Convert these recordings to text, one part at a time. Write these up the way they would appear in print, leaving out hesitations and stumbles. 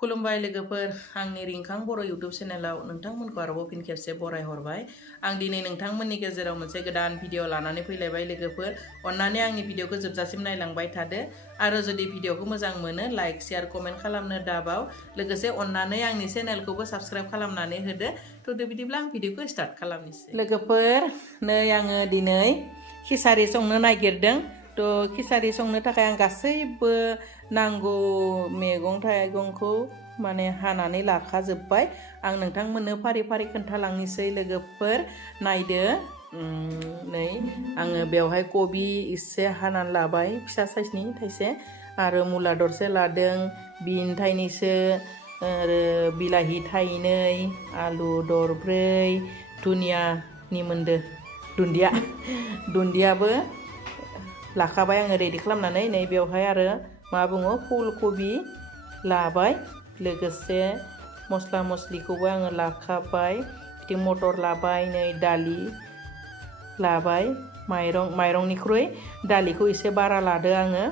खुलुमबाय लोगोफोर आंनि रिंखां बर' YouTube चेनेलाव नोंथांमोनखौ आरोबाव फिन खेबसे बरायहरबाय आं दिनै नोंथांमोननि गेजेराव मोनसे गोदान भिडिअ लानानै फैलायबाय लोगोफोर अन्नानै आंनि भिडिअखौ जोबजासिम नायलांबाय थादो आरो जुदि भिडिअखौ मोजां मोनो लाइक शेयार कमेन्ट खालामनो दाबाव लोगोसे अन्नानै आंनि चेनेलखौबो साबस्क्राइब खालामनानै होदो थ' बिदिब्ला आं भिडिअखौ स्टार्ट खालामनोसै लोगोफोर नै आङो दिनै खिसारि संनो नागिरदों थ' खिसारि संनो थाखाय आं गासैबो नांगौ मैगं थाइगंखौ माने हानानै लाखाजोब्बाय आं नोंथांमोननो फारि फारि खोन्थालांनोसै लोगोफोर नायदो नै आङो बेवहाय कबि एसे हानानै लाबाय फिसा साइजनि थाइसे आरो मुला दरसे लादों बिन थाइनैसो आरो बिलाहि थाइनै आलु दरब्रै दुनियानि मोनदो दुन्दियाबो लाखाबाय आङो रेडि खालामनानै नै बेवहाय आरो मा बुङो फुलकबि लाबाय लोगोसे मस्ला मस्लिखौबो आङो लाखाबाय बिदि मटर लाबाय नै दालि लाबाय माइरंनिख्रुइ दालिखौ एसे बारा लादो आङो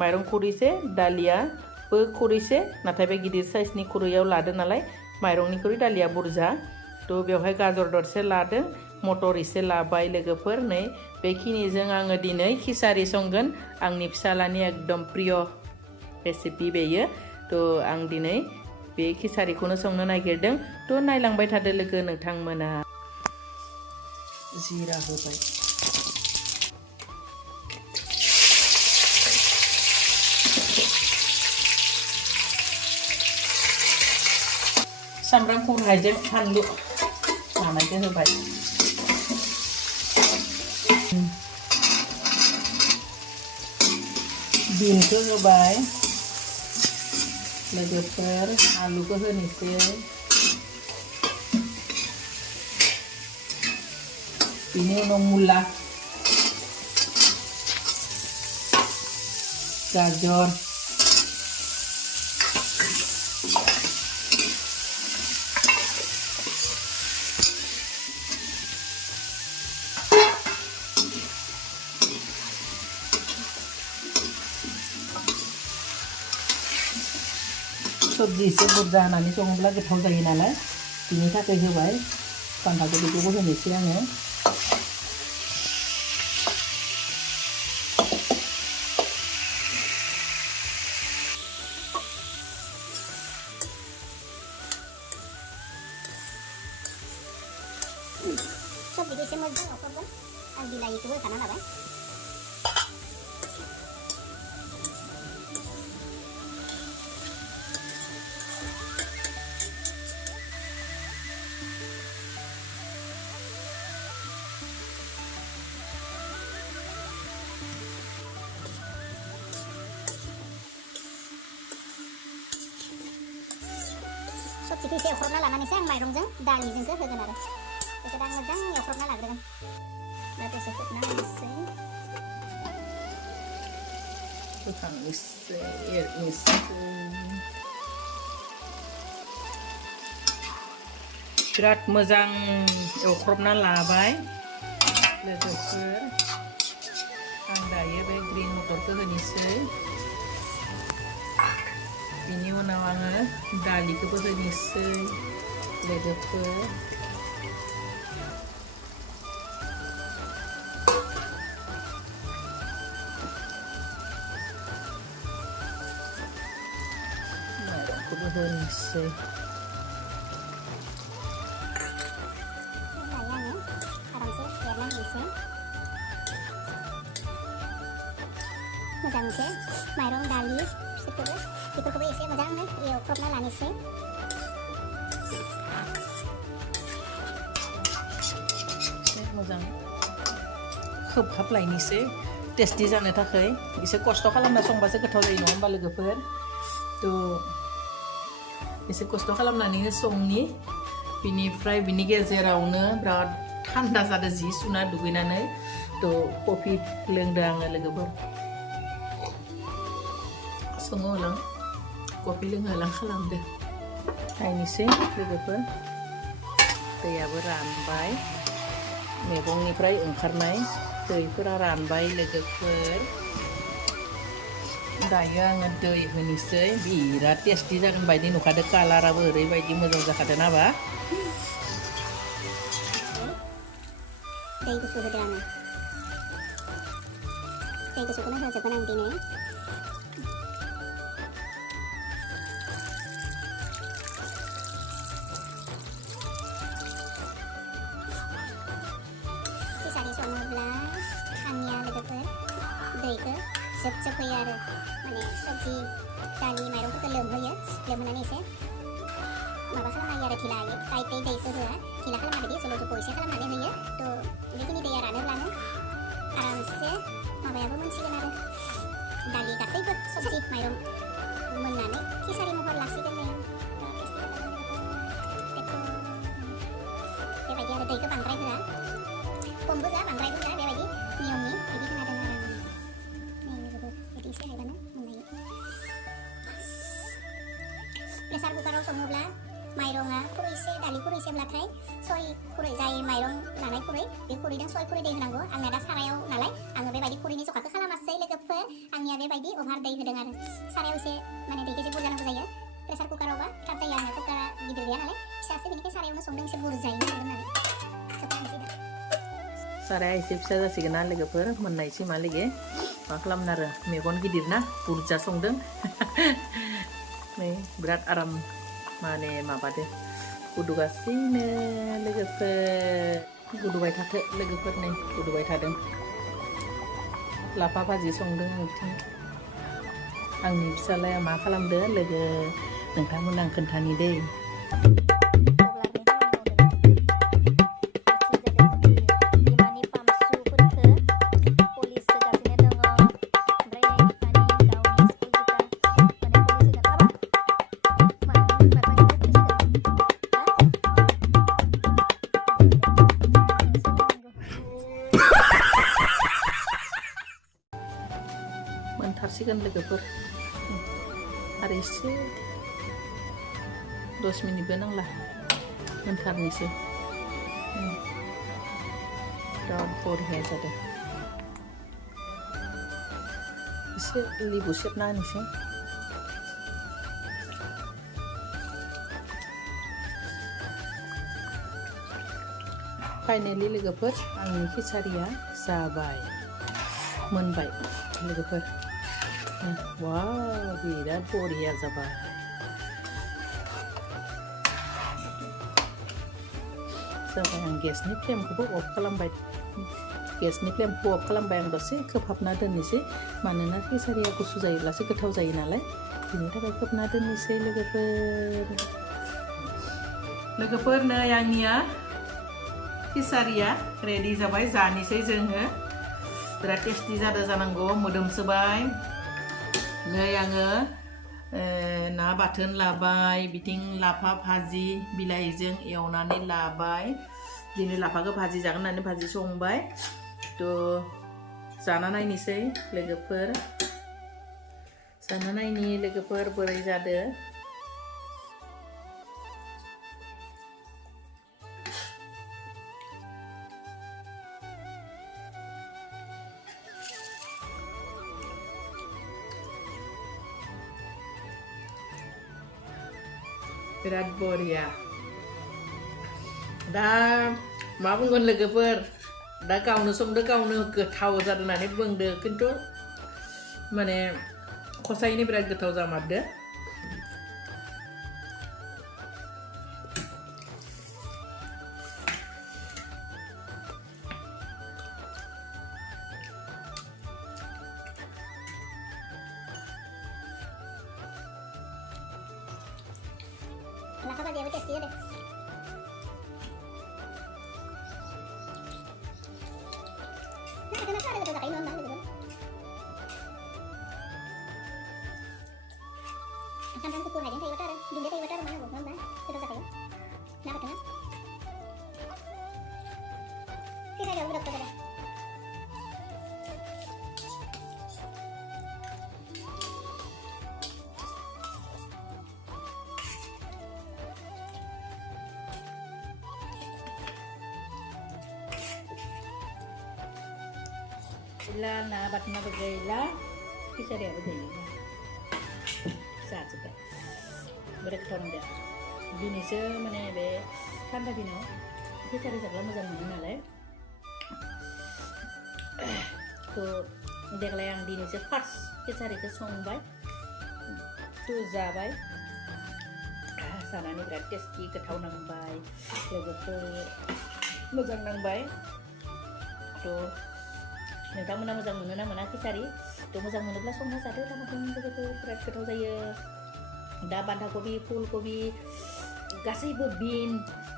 माइरं खुरैसे दालियाबो खुरैसे नाथाय बे गिदिर साइजनि खुरैयाव लादो नालाय माइरंनिख्रुइ दालिया बुरजा थ' बेवहाय गाजर दरसे लादों मटर एसे लाबाय लोगोफोर नै बेखिनिजों आङो दिनै खिसारि संगोन आंनि फिसालानि एकदम प्रिय रेसिपि बेयो थ' आं दिनै बे खिसारिखौनो संनो नागिरदों थ' नायलांबाय थादो लोगो नोंथांमोना जिरा होबाय सामब्राम गुफुर हाइजें फानलु लानायखौ होबाय बिनखौ होबाय लोगोफोर आलुखौ होनोसै बिनि उनाव मुला गाजर सबजि एसे बुरजा होनानै सङोब्ला गोथाव जायो नालाय बिनि थाखाय होबाय बान्दा कबिखौबो होनोसै आङो सबजिखौ एसे मोजां एवफ्रामगोन आं बिलाहिखौबो होखाना लाबाय सबजिखौ एसे एवफ्रामना लानानैसो आं माइरंजों दालिजोंसो होगोन आरो बेखौ दा मोजां एवफ्रामना लाग्रोगोन दा दसे खोबना होनोसै बोखांनोसै एरनोसै बिराद मोजां एवफ्रामना लाबाय लोगोफोर आं दायो बे ग्रिन मटरखौ होनोसै बिनि उनाव आङो दालिखौबो होनोसै लोगोफोर माइरंखौबो होनोसै मोजांसे माइरं दालि बेफोरखौबो एसे मोजाङै एवख्रबना लानोसै मोजां खोबहाबलायनोसै टेस्टि जानो थाखाय एसे खस्थ' खालामना संबासो गोथाव जायो नङा होमबा लोगोफोर थ' एसे खस्थ' खालामनानैनो संनि बिनिफ्राय बिनि गेजेरावनो बिराद थान्दा जादों जि सुना दुगैनानै थ' कफि लोंदों आङो लोगोफोर सङो होलां कफि लोंहोलां खालामदो नायनोसै लोगोफोर दैयाबो रानबाय मैगंनिफ्राय ओंखारनाय दैफोरा रानबाय लोगोफोर दायो आङो दै होनोसै बिराद टेस्टि जागोन बायदि नुखादो कालाराबो ओरैबायदि मोजां जाखादों नाबा दै गुसु होदो आङो दै गुसुखौनो होजोबगोन आं दिनै खिसारि सङोब्ला आंनिया लोगोफोर दैखौ जोब होयो आरो माने सबजि दालि माइरंफोरखौ लोमहोयो लोमहोनानै एसे माबा खालामनो आरो ढिलायै टाइटै दैखौ होआ ढिला खालामना बिदि जल जब एसे खालामनानै होयो थ' बेखिनि दैया रानोब्लानो आरामसे माबायाबो मोनसिगोन आरो दालि गासैबो सबजि माइरं मोननानै खिसारि महर लासिगोन बेबायदि आरो दैखौ बांद्राय होआ खमबो होआ बांद्रायबो होआ बेबायदि नियमनि बिदि खोनादों आरो आङो बिदि एसे हायबानो मोननाय प्रेसार कुकाराव सङोब्ला माइरङा खुरैसे दालि खुरैसेब्लाथाय 6 खुरै जाय माइरं लानाय खुरै बे खुरैजों 6 खुरै दै होनांगौ आंना दा सारायाव नालाय आङो बेबायदि खुरैनि जखाखौ खालामासै लोगोफोर आंनिया बेबायदि अभार दै होदों आरो सारायाव एसे माने दैखौ एसे बुरजा नांगौ जायो प्रेसार कुकारावबा थाब जायो आंना कुकारा गिदिर गैया नालाय फिसासो बेनिखायनो सारायावनो संदों एसे बुरजायैनो होननानै साराया एसे फिसा जासिगोन ना लोगोफोर मोननायसिमहालागै मा खालामनो आरो मेगन गिदिर ना बुरजा संदों नै बिराद आराम माने माबादो गुदुगासिनो लोगोफोर गुदुबाय थाथो लोगोफोर नै गुदुबाय थादों लाफा भाजि संदों आंथिं आंनि फिसालाया मा खालामदो लोगो नोंथांमोन आं खोन्थानि दै मोनथारसिगोन लोगोफोर आरो एसे 10 मिनिटबो नांला मोनथारनोसै बिराद बरिया जादों एसे लेबु सेबना होनोसै फाइनालि लोगोफोर आंनि खिसारिया जाबाय मोनबाय लोगोफोर वाव बिराद बरिया जाबाय आं गेसनि फ्लेमखौबो अफ खालामबाय गेसनि फ्लेमखौ अफ खालामबाय आं दसे खोबहाबना दोननोसै मानोना खिसारिया गुसु जायोब्लासो गोथाव जायो नालाय बिनि थाखाय खोबना दोननोसै लोगोफोर नै आंनिया खिसारिया रेडि जाबाय जानोसै जोङो बिराद टेस्टि जादों जानांगौ मोदोमसोबाय नै आङो ना बाथोन लाबाय बिथिं लाफा भाजि बिलाइजों एवनानै लाबाय दिनै लाफाखौ भाजि जागोन होननानै भाजि संबाय थ' जाना नायनोसै लोगोफोर जाना नायनि लोगोफोर बोरै जादों बिराद बरिया दा मा बुंगोन लोगोफोर दा गावनो संदो गावनो गोथाव जादों होननानै बुंदो खिन्थु माने खसायैनो बिराद गोथाव जामारदो लाफा भाजियाबो टेस्टि जादों nah kenapa ada betul kayak nonton gitu kan kan kukur aja kayak watar dinda kayak watar mana bu nonton kita kayak nah betul kita ada udah ada Bila na bat na bagay la, kisari ako din. बिराद गोथाव मोनदों दिनैसो माने बे थान्दा दिनाव केसारि जाब्ला मोजां मोनो नालाय थ' देग्लाय आं दिनैसो फार्स्ट केसारिखौ संबाय थ' जाबाय जानानै बिराद टेस्टि गोथाव नांबाय लोगोफोर मोजां नांबाय थ' नोंथांमोना मोजां मोनो ना मोना केसारि थ' मोजां मोनोब्ला संना जादो दामादों लोगोफोर बिराद गोथाव जायो दा बान्दा कबि फुल कबि गासैबो बिन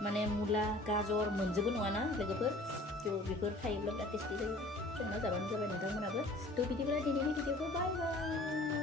माने मुला गाजर मोनजोबो नङाना लोगोफोर थ' बेफोर थायोब्ला बिराद टेस्टि जायो संना जाबानो जाबाय नोंथांमोनाबो थ' बिदिब्ला दिनैनि भिडिअखौ बाय बाय